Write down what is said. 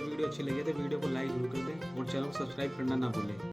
Video अच्छी लगी है तो वीडियो को लाइक जरूर कर दें और चैनल को सब्सक्राइब करना ना भूलें।